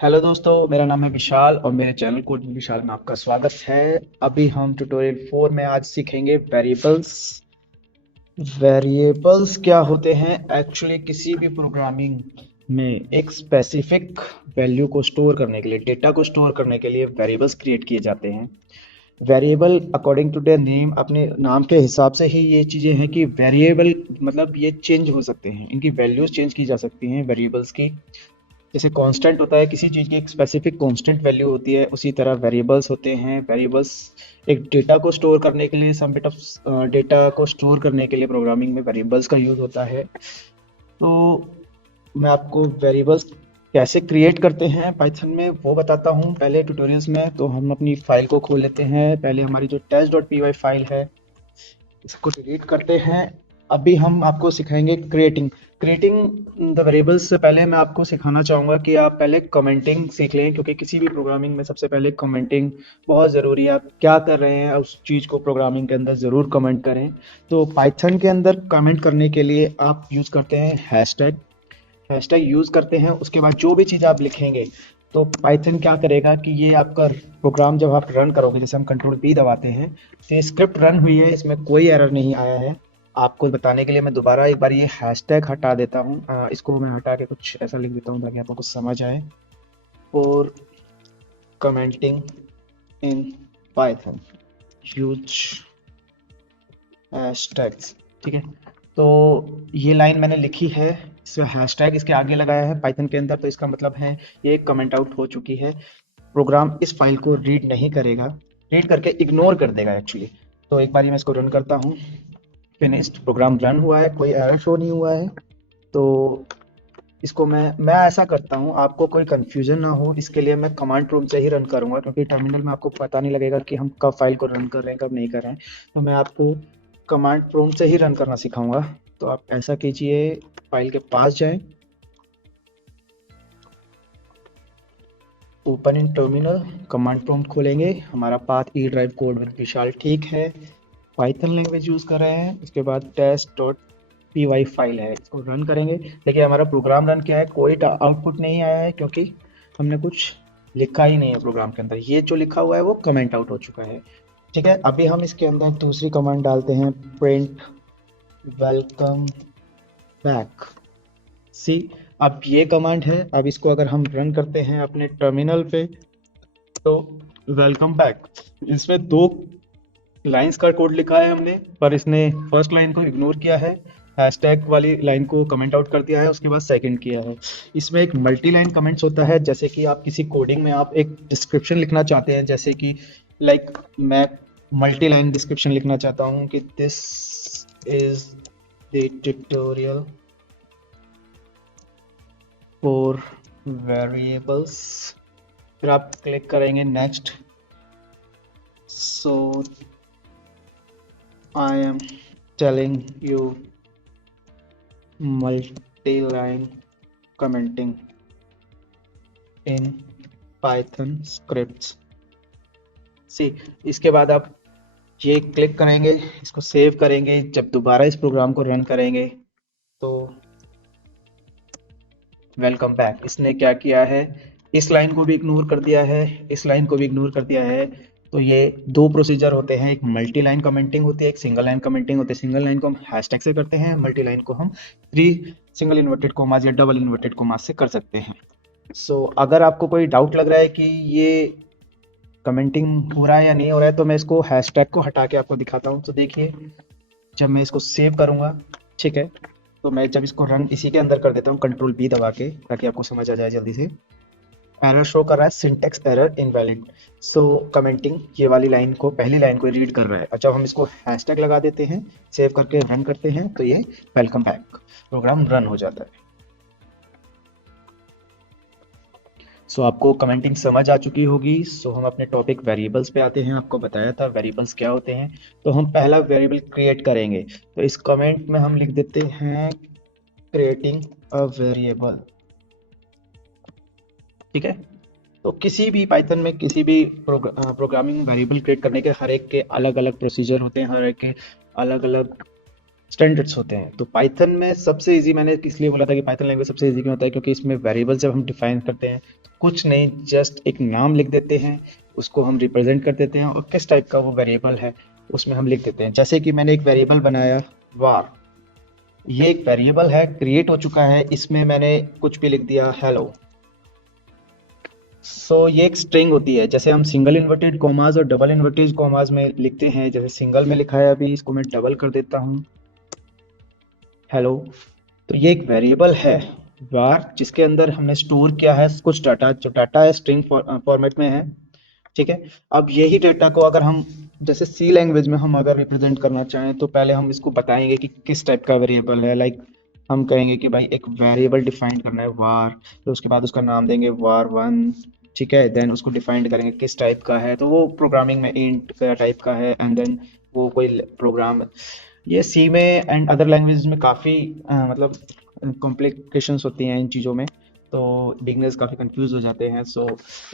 Hello दोस्तों, मेरा नाम है विशाल और मेरे चैनल कोड विशाल में आपका स्वागत है। अभी हम ट्यूटोरियल 4 में आज सीखेंगे वेरिएबल्स। वेरिएबल्स क्या होते हैं? एक्चुअली किसी भी प्रोग्रामिंग में एक स्पेसिफिक वैल्यू को स्टोर करने के लिए, डेटा को स्टोर करने के लिए वेरिएबल्स क्रिएट किए जाते हैं। Variable according to their name, अपने नाम के हिसाब से ही ये चीज़ें हैं कि वेरिएबल मतलब ये चेंज हो सकते हैं, इनकी वैल्यूज चेंज की जा सकती हैं वेरिएबल्स की। जैसे कांस्टेंट होता है, किसी चीज़ की एक स्पेसिफिक कांस्टेंट वैल्यू होती है, उसी तरह वेरिएबल्स होते हैं। वेरिएबल्स एक डेटा को स्टोर करने के लिए, सम बिट ऑफ डेटा को स्टोर करने के लिए प्रोग्रामिंग में वेरिएबल्स का यूज़ होता है। तो मैं आपको वेरिएबल्स कैसे क्रिएट करते हैं पाइथन में वो बताता हूँ पहले ट्यूटोरियल्स में। तो हम अपनी फाइल को खोल लेते हैं। पहले हमारी जो test.py फाइल है, इसको डिलीट करते हैं। अभी हम आपको सिखाएंगे क्रिएटिंग क्रिएटिंग द वेरिएबल्स। से पहले मैं आपको सिखाना चाहूँगा कि आप पहले कमेंटिंग सीख लें, क्योंकि किसी भी प्रोग्रामिंग में सबसे पहले कमेंटिंग बहुत ज़रूरी है। आप क्या कर रहे हैं उस चीज़ को प्रोग्रामिंग के अंदर ज़रूर कमेंट करें। तो पाइथन के अंदर कमेंट करने के लिए आप यूज़ करते हैं हैशटैग। हैशटैग यूज़ करते हैं, उसके बाद जो भी चीज़ आप लिखेंगे तो पाइथन क्या करेगा कि ये आपका प्रोग्राम जब आप रन करोगे, जैसे हम कंट्रोल पी दबाते हैं तो ये स्क्रिप्ट रन हुई है, इसमें कोई एरर नहीं आया है। आपको बताने के लिए मैं दोबारा एक बार ये हैशटैग हटा देता हूँ। इसको मैं हटा के कुछ ऐसा लिख देता हूँ ताकि आपको कुछ समझ आए। और commenting in Python use hashtags, ठीक है। तो ये लाइन मैंने लिखी है, इसमें हैशटैग इसके आगे लगाया है पाइथन के अंदर, तो इसका मतलब है ये कमेंट आउट हो चुकी है। प्रोग्राम इस फाइल को रीड नहीं करेगा, रीड करके इग्नोर कर देगा एक्चुअली। तो एक बार मैं इसको रन करता हूँ। फिनिश्ड, प्रोग्राम रन हुआ है, कोई एरर शो नहीं हुआ है। तो इसको मैं ऐसा करता हूँ, आपको कोई कंफ्यूजन ना हो इसके लिए मैं कमांड प्रॉम्प्ट से ही रन करूँगा, क्योंकि टर्मिनल में आपको पता नहीं लगेगा कि हम कब फाइल को रन कर रहे हैं कब नहीं कर रहे हैं। तो मैं आपको कमांड प्रॉम्प्ट से ही रन करना सिखाऊंगा। तो आप ऐसा कीजिए, फाइल के पास जाएं, open in terminal, command prompt खोलेंगे। हमारा path E drive code with Vishal, ठीक है। पाइथन लैंग्वेज यूज़ कर रहे हैं। उसके बाद test.py फाइल है, इसको रन करेंगे। देखिए हमारा प्रोग्राम रन किया है, कोई आउटपुट नहीं आया है क्योंकि हमने कुछ लिखा ही नहीं है प्रोग्राम के अंदर। ये जो लिखा हुआ है वो कमेंट आउट हो चुका है, ठीक है। अभी हम इसके अंदर दूसरी कमांड डालते हैं, प्रिंट वेलकम बैक। सी, अब ये कमांड है। अब इसको अगर हम रन करते हैं अपने टर्मिनल पे तो वेलकम बैक, इसमें दो लाइंस का कोड लिखा है हमने, पर इसने फर्स्ट लाइन को इग्नोर किया है, हैशटैग वाली लाइन को कमेंट आउट कर दिया है, उसके बाद सेकंड किया है। इसमें एक मल्टी लाइन कमेंट्स होता है, जैसे कि आप किसी कोडिंग में आप एक डिस्क्रिप्शन लिखना चाहते हैं, जैसे कि लाइक मैं मल्टी लाइन डिस्क्रिप्शन लिखना चाहता हूँ कि this is the tutorial for variables. फिर आप क्लिक करेंगे next. So I am telling you multi-line commenting in Python scripts। सी, इसके बाद आप ये क्लिक करेंगे, इसको सेव करेंगे। जब दोबारा इस प्रोग्राम को रन करेंगे तो वेलकम बैक, इसने क्या किया है, इस लाइन को भी इग्नोर कर दिया है, इस लाइन को भी इग्नोर कर दिया है। तो ये दो प्रोसीजर होते हैं, एक मल्टी लाइन कमेंटिंग होती है, एक सिंगल लाइन कमेंटिंग होती है। सिंगल लाइन को हम हैशटैग से करते हैं, मल्टी लाइन को हम थ्री सिंगल इन्वर्टेड कोमास या डबल इन्वर्टेड कोमास से कर सकते हैं। सो अगर आपको कोई डाउट लग रहा है कि ये कमेंटिंग हो रहा है या नहीं हो रहा है, तो मैं इसको हैशटैग को हटा के आपको दिखाता हूँ। तो देखिए, जब मैं इसको सेव करूँगा, ठीक है, तो मैं जब इसको रन इसी के अंदर कर देता हूँ कंट्रोल बी दबा के, ताकि आपको समझ आ जाए जल्दी से। एरर शो कर रहा है, सिंटेक्स एरर इनवैलिड। सो कमेंटिंग ये वाली लाइन को, पहली लाइन को रीड कर रहा है। और जब हम इसको हैशटैग लगा देते हैं, सेव करके रन करते हैं, तो ये वेलकम बैक प्रोग्राम रन हो जाता है। सो आपको कमेंटिंग समझ आ चुकी होगी। सो हम अपने टॉपिक वेरिएबल्स पे आते हैं। आपको बताया था वेरिएबल्स क्या होते हैं। तो हम पहला वेरिएबल क्रिएट करेंगे, तो इस कमेंट में हम लिख देते हैं क्रिएटिंग अ वेरिएबल, ठीक है। तो किसी भी पाइथन में किसी भी प्रोग्रामिंग वेरिएबल क्रिएट करने के हर एक के अलग अलग प्रोसीजर होते हैं, हर एक के अलग अलग स्टैंडर्ड्स होते हैं। तो पाइथन में सबसे इजी, मैंने इसलिए बोला था कि पाइथन लैंग्वेज सबसे इजी क्यों होता है, क्योंकि इसमें वेरिएबल जब हम डिफाइन करते हैं कुछ नहीं, जस्ट एक नाम लिख देते हैं, उसको हम रिप्रेजेंट कर देते हैं और किस टाइप का वो वेरिएबल है उसमें हम लिख देते हैं। जैसे कि मैंने एक वेरिएबल बनाया var, ये एक वेरिएबल है, क्रिएट हो चुका है, इसमें मैंने कुछ भी लिख दिया हेलो। ये एक स्ट्रिंग होती है, जैसे हम सिंगल इन्वर्टेड कॉमास और डबल इन्वर्टेड कॉमास में लिखते हैं। जैसे सिंगल में लिखा है, अभी इसको मैं डबल कर देता हूँ, हेलो। तो ये एक वेरिएबल है var, जिसके अंदर हमने स्टोर किया है कुछ डाटा, जो डाटा है स्ट्रिंग फॉर्मेट में है, ठीक है। अब यही डेटा को अगर हम जैसे सी लैंग्वेज में हम अगर रिप्रेजेंट करना चाहें, तो पहले हम इसको बताएंगे कि किस टाइप का वेरिएबल है। लाइक हम कहेंगे कि भाई एक वेरिएबल डिफाइन करना है var, तो उसके बाद उसका नाम देंगे var1, ठीक है। देन उसको डिफाइन करेंगे किस टाइप का है, तो वो प्रोग्रामिंग में इंट का टाइप का है, एंड देन वो कोई प्रोग्राम। ये सी में एंड अदर लैंग्वेज में काफ़ी मतलब कॉम्प्लिकेशंस होती हैं इन चीज़ों में, तो बिगनर्स काफ़ी कंफ्यूज हो जाते हैं।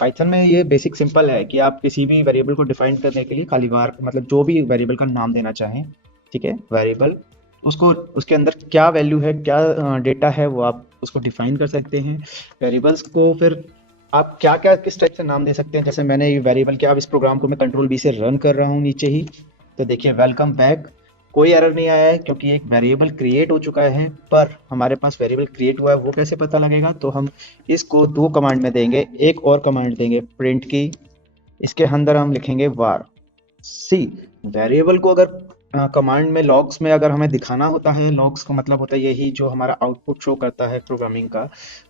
पाइथन में ये बेसिक सिंपल है कि आप किसी भी वेरिएबल को डिफाइन करने के लिए खाली var, मतलब जो भी वेरिएबल का नाम देना चाहें, ठीक है, वेरिएबल, उसको उसके अंदर क्या वैल्यू है, क्या डेटा है, वो आप उसको डिफाइन कर सकते हैं। वेरिएबल्स को फिर आप क्या क्या किस टाइप से नाम दे सकते हैं। जैसे मैंने ये वेरिएबल के, अब इस प्रोग्राम को मैं कंट्रोल बी से रन कर रहा हूँ नीचे ही, तो देखिए वेलकम बैक, कोई एरर नहीं आया है क्योंकि एक वेरिएबल क्रिएट हो चुका है। पर हमारे पास वेरिएबल क्रिएट हुआ है वो कैसे पता लगेगा, तो हम इसको दो कमांड में देंगे, एक और कमांड देंगे प्रिंट की, इसके अंदर हम लिखेंगे var सी। वेरिएबल को अगर कमांड में लॉग्स में अगर हमें दिखाना होता है, लॉग्स का मतलब होता है यही जो हमारा आउटपुट शो करता है प्रोग्रामिंग का,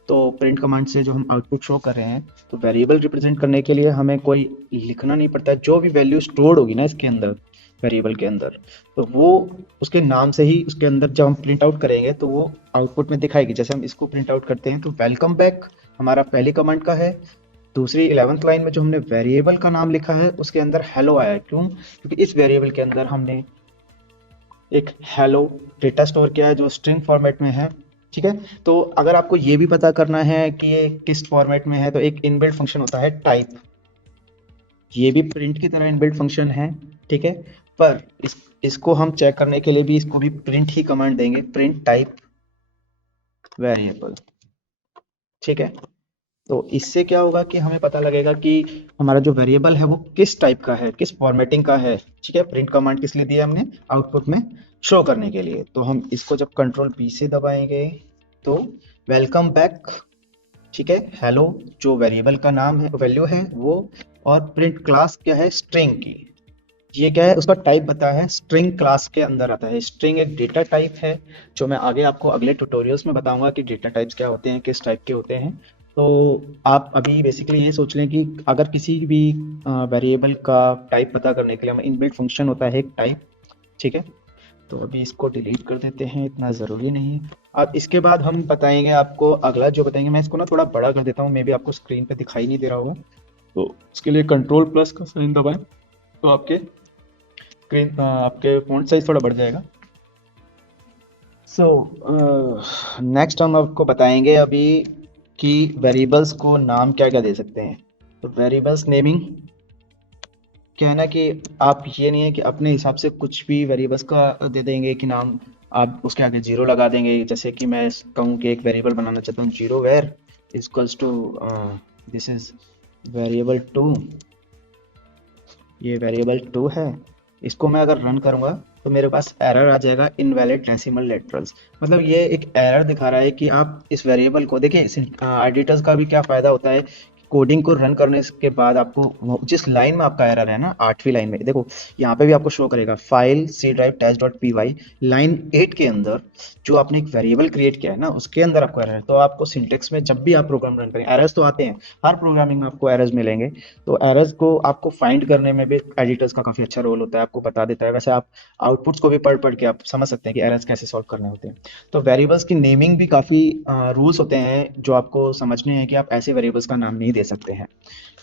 तो प्रिंट कमांड से जो हम आउटपुट शो कर रहे हैं, तो वेरिएबल रिप्रेजेंट करने के लिए हमें कोई लिखना नहीं पड़ता है। जो भी वैल्यू स्टोर्ड होगी ना इसके अंदर, वेरिएबल के अंदर, तो वो उसके नाम से ही उसके अंदर जब हम प्रिंट आउट करेंगे तो वो आउटपुट में दिखाएगी। जैसे हम इसको प्रिंट आउट करते हैं, तो वेलकम बैक हमारा पहली कमांड का है, दूसरी 11th लाइन में जो हमने वेरिएबल का नाम लिखा है उसके अंदर हेलो आया है। क्यों? क्योंकि इस वेरिएबल के अंदर हमने एक हेलो डेटा स्टोर किया है जो स्ट्रिंग फॉर्मेट में है, ठीक है। तो अगर आपको ये भी पता करना है कि ये किस फॉर्मेट में है, तो एक इनबिल्ट फंक्शन होता है टाइप, ये भी प्रिंट की तरह इनबिल्ट फंक्शन है, ठीक है। पर इसको हम चेक करने के लिए भी इसको भी प्रिंट ही कमांड देंगे, प्रिंट टाइप वेरिएबल, ठीक है। तो इससे क्या होगा कि हमें पता लगेगा कि हमारा जो वेरिएबल है वो किस टाइप का है, किस फॉर्मेटिंग का है, ठीक है। प्रिंट कमांड किस लिए दिया हमने, आउटपुट में शो करने के लिए। तो हम इसको जब कंट्रोल पी से दबाएंगे तो वेलकम बैक, ठीक है, हेलो जो वेरिएबल का नाम है, वैल्यू है वो, और प्रिंट क्लास क्या है, स्ट्रिंग की, ये क्या है उसका टाइप बताया है, स्ट्रिंग क्लास के अंदर आता है। स्ट्रिंग एक डेटा टाइप है, जो मैं आगे आपको अगले ट्यूटोरियल्स में बताऊंगा कि डेटा टाइप्स क्या होते हैं, किस टाइप के होते हैं। तो आप अभी बेसिकली ये सोच लें कि अगर किसी भी वेरिएबल का टाइप पता करने के लिए हमें इनबिल्ट फंक्शन होता है एक टाइप, ठीक है। तो अभी इसको डिलीट कर देते हैं, इतना ज़रूरी नहीं। अब इसके बाद हम बताएंगे आपको, अगला जो बताएंगे, मैं इसको ना थोड़ा बड़ा कर देता हूँ, मे बी आपको स्क्रीन पे दिखाई नहीं दे रहा होगा, तो उसके लिए कंट्रोल प्लस का साइन दबाएं, तो आपके स्क्रीन आपके फॉन्ट साइज थोड़ा बढ़ जाएगा। नेक्स्ट हम आपको बताएंगे अभी कि वेरिएबल्स को नाम क्या क्या दे सकते हैं। तो वेरिएबल्स नेमिंग क्या है ना कि आप ये नहीं है कि अपने हिसाब से कुछ भी वेरिएबल्स का दे देंगे कि नाम, आप उसके आगे जीरो लगा देंगे। जैसे कि मैं कहूँ कि एक वेरिएबल बनाना चाहता हूँ, zero var equals to this is variable 2, ये वेरिएबल 2 है। इसको मैं अगर रन करूंगा तो मेरे पास एरर आ जाएगा, इनवैलिड डेसिमल लेटरल्स। मतलब ये एक एरर दिखा रहा है कि आप इस वेरिएबल को देखिए। एडिटर्स का भी क्या फ़ायदा होता है, कोडिंग को रन करने के बाद आपको जिस लाइन में आपका एरर है ना, 8वीं लाइन में देखो, यहाँ पे भी आपको शो करेगा file C drive tech dot P Y, line 8 के अंदर जो आपने एक वेरिएबल क्रिएट किया है ना, उसके अंदर आपको एरर है। तो आपको सिंटेक्स में जब भी आप प्रोग्राम रन करें, एरर्स तो आते हैं, हर प्रोग्रामिंग में आपको एरर्स मिलेंगे, तो एरर्स को आपको फाइंड करने में भी एडिटर्स का काफ़ी अच्छा रोल होता है, आपको बता देता है। वैसे आप आउटपुट्स को भी पढ़ पढ़ के आप समझ सकते हैं कि एरर्स कैसे सॉल्व करने होते हैं। तो वेरिएबल्स की नेमिंग भी काफ़ी रूल्स होते हैं जो आपको समझने हैं कि आप ऐसे वेरिएबल्स का नाम नहीं दे सकते हैं,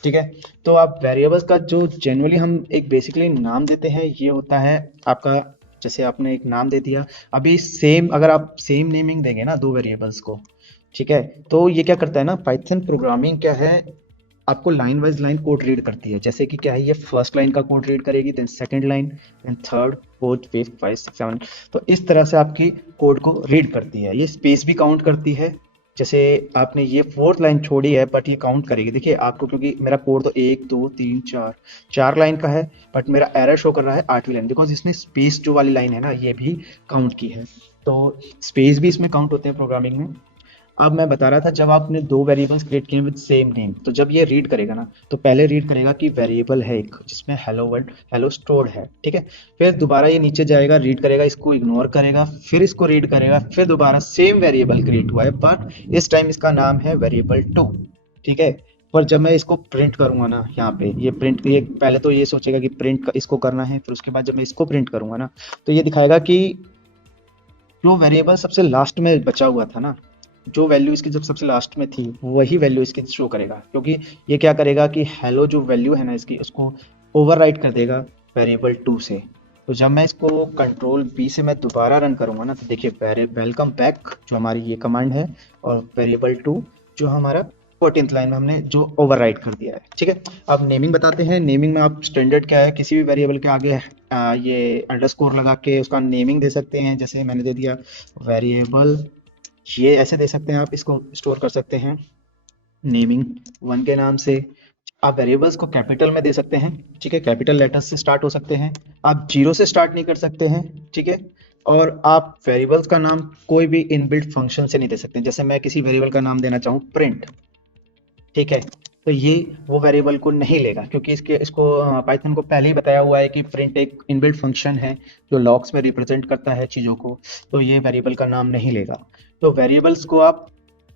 ठीक है। तो आप वेरिएबल्स का जो जनरली हम एक बेसिकली नाम देते हैं, ये होता है आपका, जैसे आपने एक नाम दे दिया, अभी सेम अगर आप सेम नेमिंग देंगे ना दो वेरिएबल्स को, ठीक है, तो ये क्या करता है ना, पाइथन प्रोग्रामिंग क्या है, आपको line wise line code read करती है। जैसे कि क्या है, ये फर्स्ट लाइन का कोड रीड करेगी, then second line, then third, fourth, fifth, 5, 6, 7, तो इस तरह से आपकी कोड को रीड करती है। ये स्पेस भी काउंट करती है, जैसे आपने ये फोर्थ लाइन छोड़ी है बट ये काउंट करेगी। देखिए आपको, क्योंकि मेरा कोड तो 1 2 3 4 4 लाइन का है, बट मेरा एरर शो कर रहा है 8वीं लाइन, बिकॉज इसने स्पेस जो वाली लाइन है ना ये भी काउंट की है। तो स्पेस भी इसमें काउंट होते हैं प्रोग्रामिंग में। अब मैं बता रहा था, जब आपने दो वेरिएबल्स क्रिएट किए विद सेम नेम, तो जब ये रीड करेगा ना, तो पहले रीड करेगा कि वेरिएबल है एक जिसमें हेलो वर्ल्ड हेलो स्टोर्ड है, ठीक है। फिर दोबारा ये नीचे जाएगा, रीड करेगा, इसको इग्नोर करेगा, फिर इसको रीड करेगा, फिर दोबारा सेम वेरिएबल क्रिएट हुआ है बट इस टाइम इसका नाम है वेरिएबल 2, ठीक है। पर जब मैं इसको प्रिंट करूंगा ना, यहाँ पे ये प्रिंट, ये पहले तो ये सोचेगा कि प्रिंट इसको करना है, फिर उसके बाद जब मैं इसको प्रिंट करूंगा ना, तो ये दिखाएगा कि जो वेरिएबल सबसे लास्ट में बचा हुआ था ना, जो वैल्यू इसकी जब सबसे लास्ट में थी वही वैल्यू इसकी शो करेगा, क्योंकि ये क्या करेगा कि हेलो जो वैल्यू है ना इसकी, उसको ओवरराइट कर देगा वेरिएबल 2 से। तो जब मैं इसको कंट्रोल बी से मैं दोबारा रन करूंगा ना, तो देखिए वेलकम बैक जो हमारी ये कमांड है, और वेरिएबल 2 जो हमारा 14th लाइन में हमने जो ओवरराइट कर दिया है, ठीक है। अब नेमिंग बताते हैं। नेमिंग में आप स्टैंडर्ड क्या है, किसी भी वेरिएबल के आगे ये अंडरस्कोर लगा के उसका नेमिंग दे सकते हैं। जैसे मैंने दे दिया वेरिएबल, ये ऐसे दे सकते हैं, आप इसको स्टोर कर सकते हैं नेमिंग 1 के नाम से। आप वेरिएबल्स को कैपिटल में दे सकते हैं, ठीक है, कैपिटल लेटर्स से स्टार्ट हो सकते हैं। आप जीरो से स्टार्ट नहीं कर सकते हैं, ठीक है। और आप वेरिएबल्स का नाम कोई भी इनबिल्ट फंक्शन से नहीं दे सकते। जैसे मैं किसी वेरिएबल का नाम देना चाहूँ प्रिंट, ठीक है, तो ये वो वेरिएबल को नहीं लेगा, क्योंकि इसको पाइथन को पहले ही बताया हुआ है कि प्रिंट एक इनबिल्ट फंक्शन है जो लॉग्स में रिप्रेजेंट करता है चीज़ों को, तो ये वेरिएबल का नाम नहीं लेगा। तो वेरिएबल्स को आप,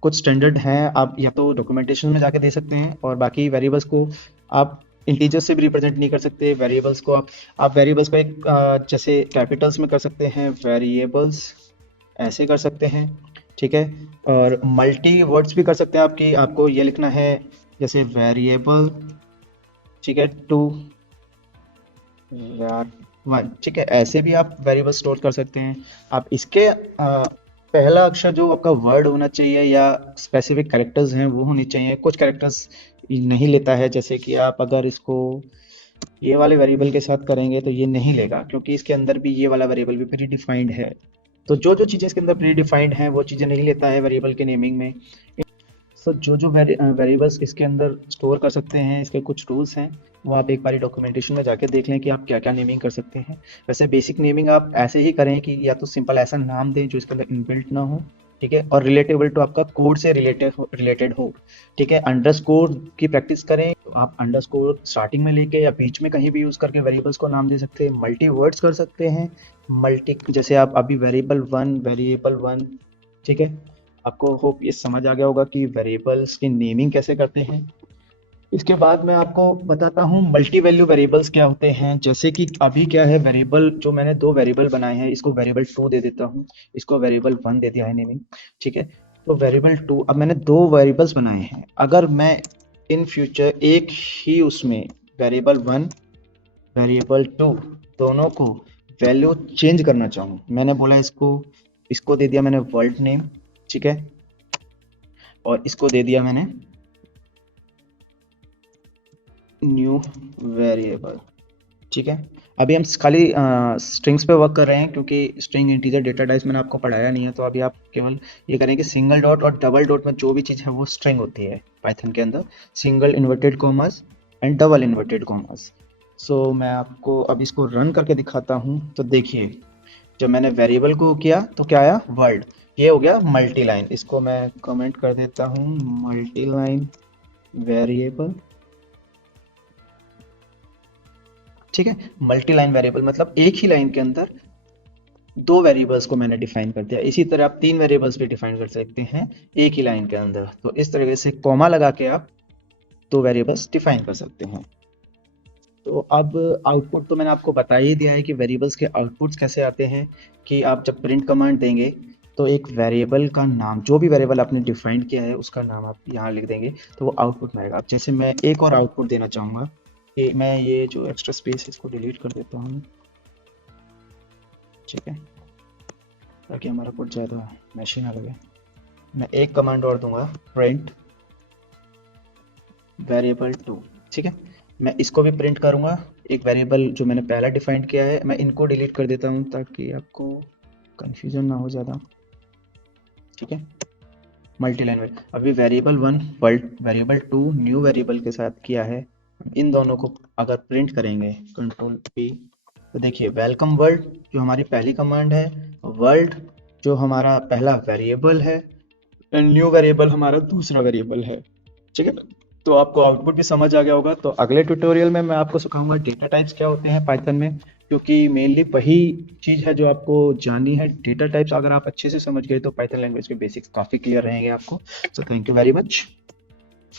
कुछ स्टैंडर्ड हैं, आप या तो डॉक्यूमेंटेशन में जाके दे सकते हैं, और बाकी वेरिएबल्स को आप इंटीजर से भी रिप्रेजेंट नहीं कर सकते। वेरिएबल्स को आप वेरिएबल्स को एक जैसे कैपिटल्स में कर सकते हैं, वेरिएबल्स ऐसे कर सकते हैं, ठीक है। और मल्टी वर्ड्स भी कर सकते हैं, आपकी आपको ये लिखना है जैसे वेरिएबल, ठीक है, टू वन, ठीक है, ऐसे भी आप वेरिएबल स्टोर कर सकते हैं। आप इसके पहला अक्षर जो आपका वर्ड होना चाहिए या स्पेसिफिक कैरेक्टर्स हैं वो होनी चाहिए। कुछ कैरेक्टर्स नहीं लेता है, जैसे कि आप अगर इसको ये वाले वेरिएबल के साथ करेंगे तो ये नहीं लेगा, क्योंकि इसके अंदर भी ये वाला वेरिएबल भी प्री डिफाइंड है। तो जो जो चीज़ें इसके अंदर प्री डिफाइंड हैं वो चीज़ें नहीं लेता है वेरिएबल के नेमिंग में। सो जो जो वेरिएबल्स इसके अंदर स्टोर कर सकते हैं, इसके कुछ रूल्स हैं, वो आप एक बारी डॉक्यूमेंटेशन में जाके देख लें कि आप क्या क्या नेमिंग कर सकते हैं। वैसे बेसिक नेमिंग आप ऐसे ही करें कि या तो सिंपल ऐसा नाम दें जो इसके अंदर इनबिल्ट ना हो, ठीक है, और रिलेटेबल टू आपका कोड से रिलेटेड हो, ठीक है। अंडरस्कोर की प्रैक्टिस करें, तो आप अंडरस्कोर स्टार्टिंग में लेके या बीच में कहीं भी यूज़ करके वेरिएबल्स को नाम दे सकते हैं। मल्टी वर्ड्स कर सकते हैं, मल्टी, जैसे आप अभी वेरिएबल वन, ठीक है। आपको होप ये समझ आ गया होगा कि वेरिएबल्स की नेमिंग कैसे करते हैं। इसके बाद मैं आपको बताता हूँ मल्टी वैल्यू वेरिएबल्स क्या होते हैं। जैसे कि अभी क्या है, वेरिएबल जो मैंने दो वेरिएबल बनाए हैं, इसको वेरिएबल 2 दे देता हूँ, इसको वेरिएबल 1 दे दिया है नेमिंग, ठीक है। तो वेरिएबल 2, अब मैंने दो वेरिएबल्स बनाए हैं, अगर मैं इन फ्यूचर एक ही उसमें वेरिएबल 1 वेरिएबल 2 दोनों को वैल्यू चेंज करना चाहूँ, मैंने बोला इसको दे दिया मैंने वर्ल्ड नेम, ठीक है, और इसको दे दिया मैंने न्यू वेरिएबल, ठीक है। अभी हम खाली स्ट्रिंग्स पे वर्क कर रहे हैं, क्योंकि स्ट्रिंग इंटीजर डेटा टाइप्स मैंने आपको पढ़ाया नहीं है, तो अभी आप केवल ये करें कि सिंगल डॉट और डबल डॉट में जो भी चीज़ है वो स्ट्रिंग होती है पाइथन के अंदर, single inverted commas and double inverted commas. So मैं आपको अब इसको रन करके दिखाता हूँ। तो देखिए, जब मैंने वेरिएबल को किया तो क्या आया, वर्ल्ड, ये हो गया मल्टी लाइन। इसको मैं कमेंट कर देता हूँ, मल्टी लाइन वेरिएबल, ठीक है। मल्टी लाइन वेरिएबल मतलब एक ही लाइन के अंदर दो वेरिएबल्स को मैंने डिफाइन कर दिया। इसी तरह आप तीन वेरिएबल्स भी डिफाइन कर सकते हैं एक ही लाइन के अंदर। तो इस तरीके से कॉमा लगा के आप दो वेरिएबल्स डिफाइन कर सकते हैं। तो अब आउटपुट तो मैंने आपको बता ही दिया है कि वेरिएबल्स के आउटपुट्स कैसे आते हैं, कि आप जब प्रिंट कमांड देंगे तो एक वेरिएबल का नाम, जो भी वेरिएबल आपने डिफाइन किया है उसका नाम आप यहाँ लिख देंगे, तो वो आउटपुट में आएगा। अब जैसे मैं एक और आउटपुट देना चाहूँगा कि मैं ये जो एक्स्ट्रा स्पेस है इसको डिलीट कर देता हूँ, ठीक है, ताकि हमारा कोड ज़्यादा मैशी ना लगे। मैं एक कमांड और दूंगा, प्रिंट वेरिएबल 2, ठीक है। मैं इसको भी प्रिंट करूंगा, एक वेरिएबल जो मैंने पहला डिफाइन किया है। मैं इनको डिलीट कर देता हूं ताकि आपको कंफ्यूजन ना हो ज़्यादा, ठीक है। मल्टी लाइन में अभी variable 1 world, variable 2 new variable के साथ किया है। इन दोनों को अगर प्रिंट करेंगे कंट्रोल पी, तो देखिए वेलकम वर्ल्ड जो हमारी पहली कमांड है, वर्ल्ड जो हमारा पहला वेरिएबल है, न्यू वेरिएबल हमारा दूसरा वेरिएबल है। ठीक है, तो आपको आउटपुट भी समझ आ गया होगा। तो अगले ट्यूटोरियल में मैं आपको सिखाऊंगा डेटा टाइप्स क्या होते हैं पाइथन में, क्योंकि मेनली वही चीज़ है जो आपको जाननी है। डेटा टाइप्स अगर आप अच्छे से समझ गए तो पाइथन लैंग्वेज के बेसिक्स काफ़ी क्लियर रहेंगे आपको। So thank you very much.